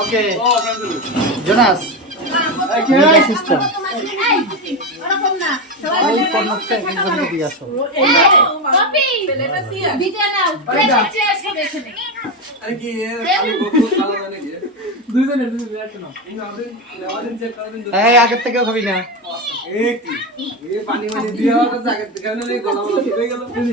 ওকে Jonas system দিয়ে আসো কি দুইজনের দুইজনের একটা নাও এই আমাদের লেওয়ালিন চেক করে দিন এই আগের থেকেও খাবি না কি পানি মানে দিয়ে থেকে গলা গলা হয়ে গেল মাসি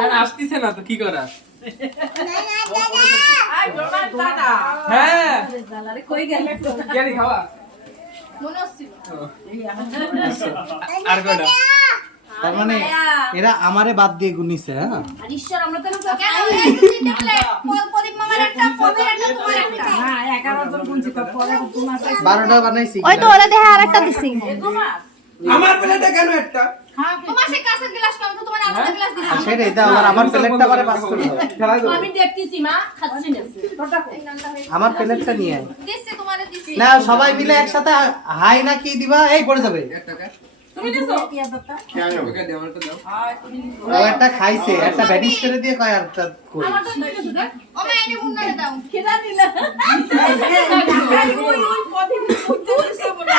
আসতিছে না তো কি করা হ্যাঁ। গেলি? খাওয়া। আর কটা তার মানে এরা আমারে বাদ দিয়ে গুনিছে হ্যাঁ? ঈশ্বর আমরা তো একটা একটা একটা। বারোটা বানাইছি। ওই তো ওরা দেখে আরেকটা দিছি। আমার প্লেটে কেন একটা? তোমার সেই গ্লাস তো তোমার আলাদা গ্লাস দিছি সেটা এটা আবার আমার প্লেটটা পরে পাস করে দাও আমি দেখতেছি মা খাচ্ছি না আমার প্লেটটা নিয়ে আয়। দিছি তোমারে দিছি না সবাই মিলে একসাথে হাই না কি দিবা এই পড়ে যাবে টাকা তুমি দিছো একটা খাইছে একটা ব্যাটিস করে দিয়ে কয় আর একটা কই আমার তো দিছো ও মা এনে মুন্নারে দাও কেডা দিলা ওই ওই প্রদীপ দিছে বলে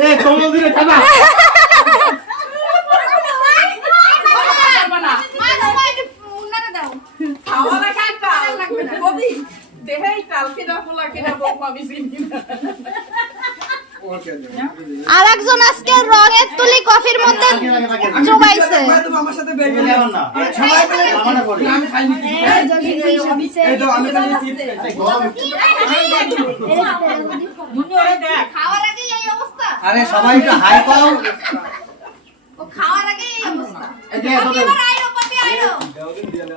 এ কমল দিলে খাবা মা মা এটা মুন্নারে দাও লাগবে না ওকে দাও আর একজন আজকে রঙের তুলি কফির মধ্যে জমাইছে আমার সাথে বেগে সবাই মিলে আমারে পড়ে আমি খাই নি এই দাও আমি খাই নি খাওয়ার আগে এই অবস্থা। আরে সবাই একটু হাই পাও। খাওয়ার আগে এই অবস্থা।